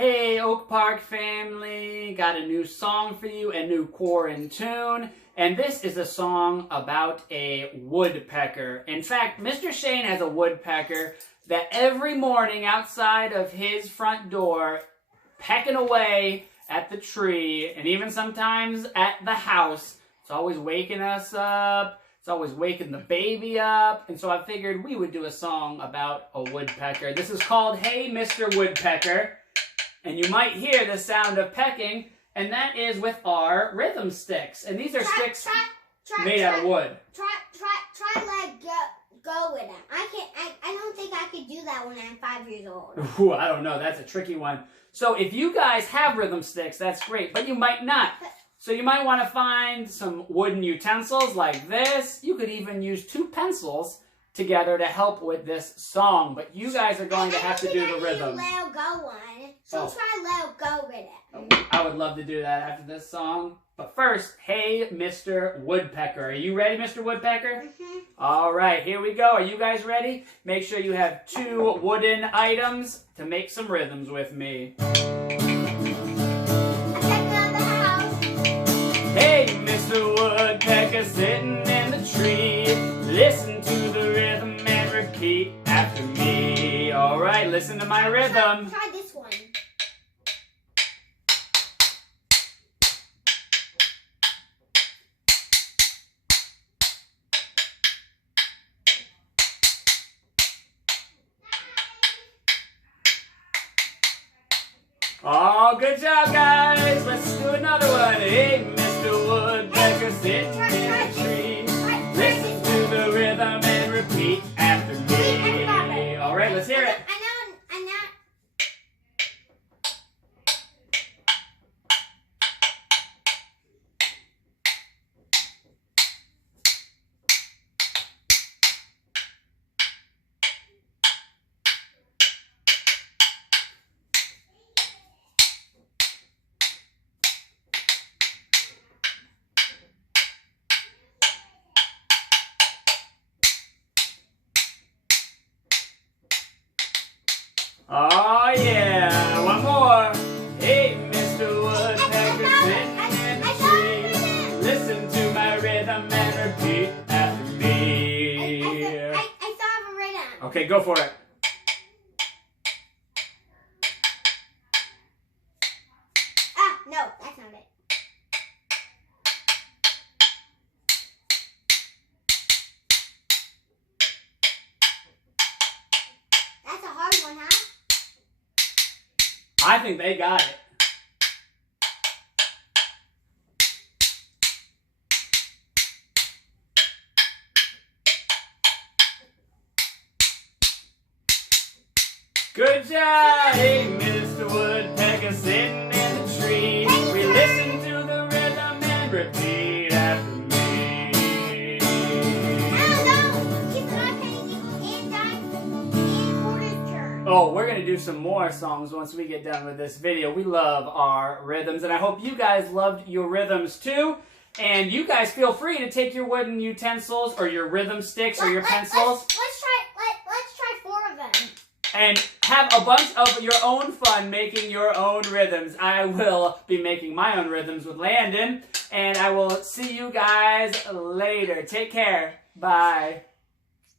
Hey Oak Park family, got a new song for you, a new Quarantune, and this is a song about a woodpecker. In fact, Mr. Shane has a woodpecker that every morning outside of his front door, pecking away at the tree, and even sometimes at the house. It's always waking us up, it's always waking the baby up, and so I figured we would do a song about a woodpecker. This is called Hey Mr. Woodpecker. And you might hear the sound of pecking, and that is with our rhythm sticks. And these are sticks made out of wood. Try let go with them. I don't think I could do that when I'm 5 years old. Ooh, I don't know. That's a tricky one. So if you guys have rhythm sticks, that's great, but you might not. So you might want to find some wooden utensils like this. You could even use 2 pencils together to help with this song, but you guys are going to have to do the rhythm. Let go one. So try let go with it. I would love to do that after this song. But first, hey, Mr. Woodpecker. Are you ready, Mr. Woodpecker? Mm-hmm. All right, here we go. Are you guys ready? Make sure you have 2 wooden items to make some rhythms with me. Hey, Mr. Woodpecker, sitting in the tree. Listen to the rhythm and repeat after me. All right, listen to my rhythm. Try this one. Oh, good job, guys. Let's do another one. Hey, Mr. Woodpecker, sitting in a tree. Listen to the rhythm and repeat after me. All right, let's hear it. I know. Oh, yeah. One more. Hey, Mr. Woodpecker, sitting in the tree. Listen to my rhythm and repeat after me. I still have a rhythm. Okay, go for it. No, that's not it. That's a hard one, huh? I think they got it. Good job! Hey, Mr. Woodpecker, sitting in the tree. We listen to the rhythm and repeat after me. Oh, we're going to do some more songs once we get done with this video. We love our rhythms, and I hope you guys loved your rhythms too. And you guys feel free to take your wooden utensils or your rhythm sticks or your pencils. Let's try 4 of them. And have a bunch of your own fun making your own rhythms. I will be making my own rhythms with Landon. And I will see you guys later. Take care. Bye.